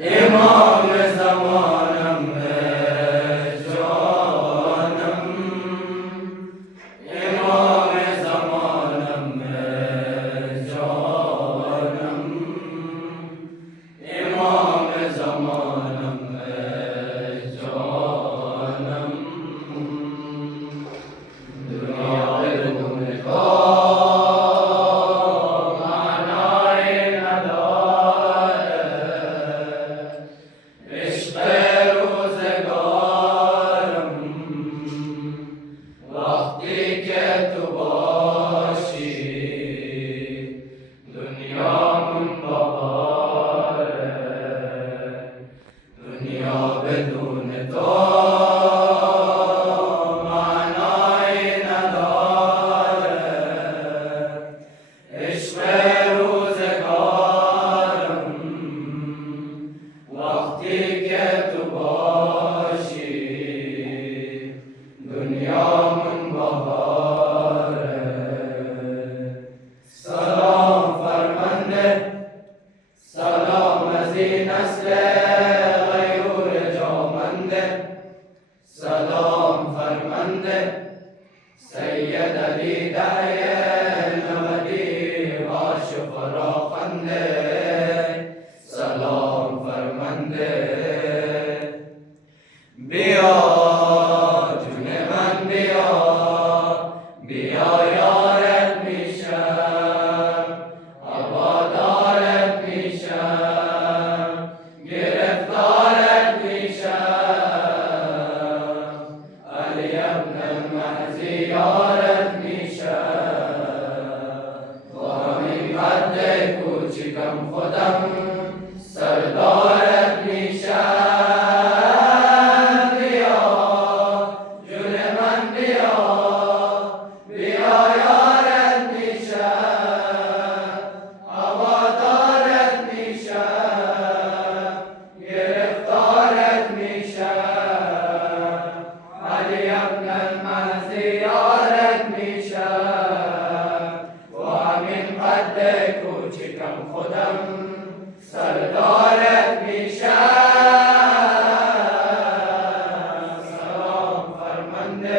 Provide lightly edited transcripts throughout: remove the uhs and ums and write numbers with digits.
امام زمانم جانم، امام زمانم جانم، امام زمانم جانم. دنیا بدون تو معنای نداره، عشق روزگارم وقتی که تو باشی دنیامون بهاره، دنیا بدون تو معنای نداره، عشق روزگارم وقتی که تو باشی دنیامون بهاره. سلام فرمانده، سلام از این نسل غیور جامنده، سلام فرمانده سید علی داعیه نبدی هاش فراخنده، سلام فرمانده. بیا جون من بیا، بیا یارت میشم، هوادارت میشم، گرفتارت میشم، علی ابن المهدی یارت میشم، با همین قد کوچیکم خودم سردارت میشم. بیا جون من بیا، بیا یارت میشم، هوادارت میشم، گرفتارت میشم، علی ابن المهدی یارت میشم، با همین قد کوچیکم خودم سردارت میشم. سلام فرمانده،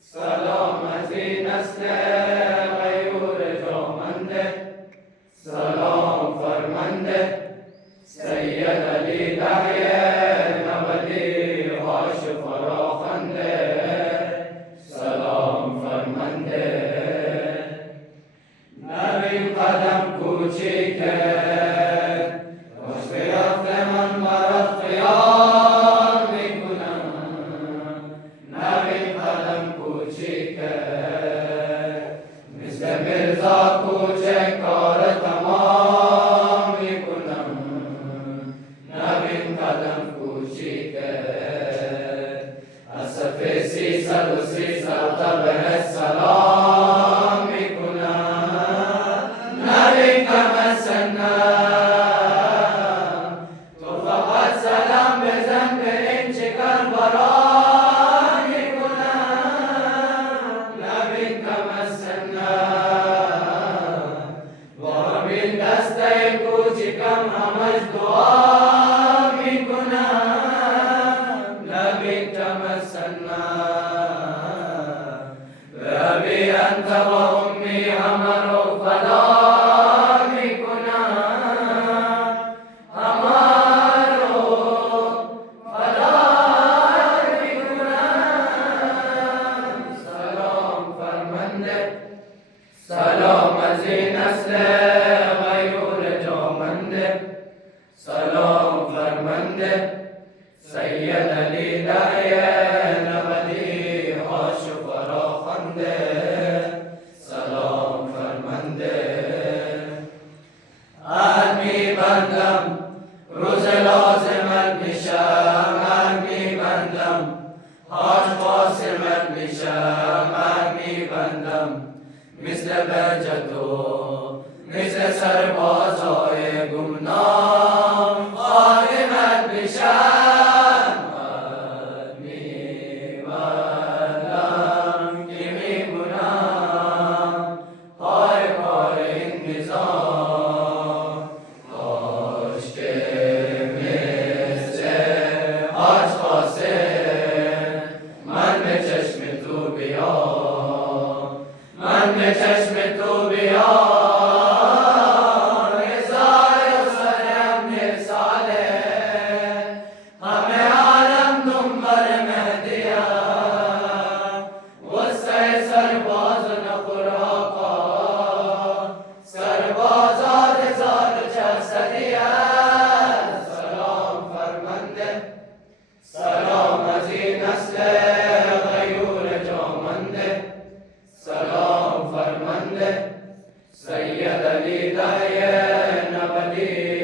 سلام از این نسل غیور جامنده، سلام فرمانده سید علی داعیه نبدی هاش فراخنده، سلام فرمانده. نبین قدم کوچیکه باش بیافت من برات قیام میکنم، نبین قدم کوچیکه مثل مرزا کوچک کار تمام میکنم، نبین قدم کوچیکه از صف 330 تا بهت سلام میکنم، نبین کم از سنم تو فقط سلام بزن به این چکر برام میکنم، نبین کم از سنم با همین دسته کوچیکم همش دعا میکنم، نبین کم از سنم به ابی انت و امی همه رو فدا میکنم، همه رو فدا میکنم. سلام فرمانده، سلام از این نسل غیور جامنده، سلام فرمانده سید علی داعیه نبدی هاش فراخنده، يدلي داين نبدي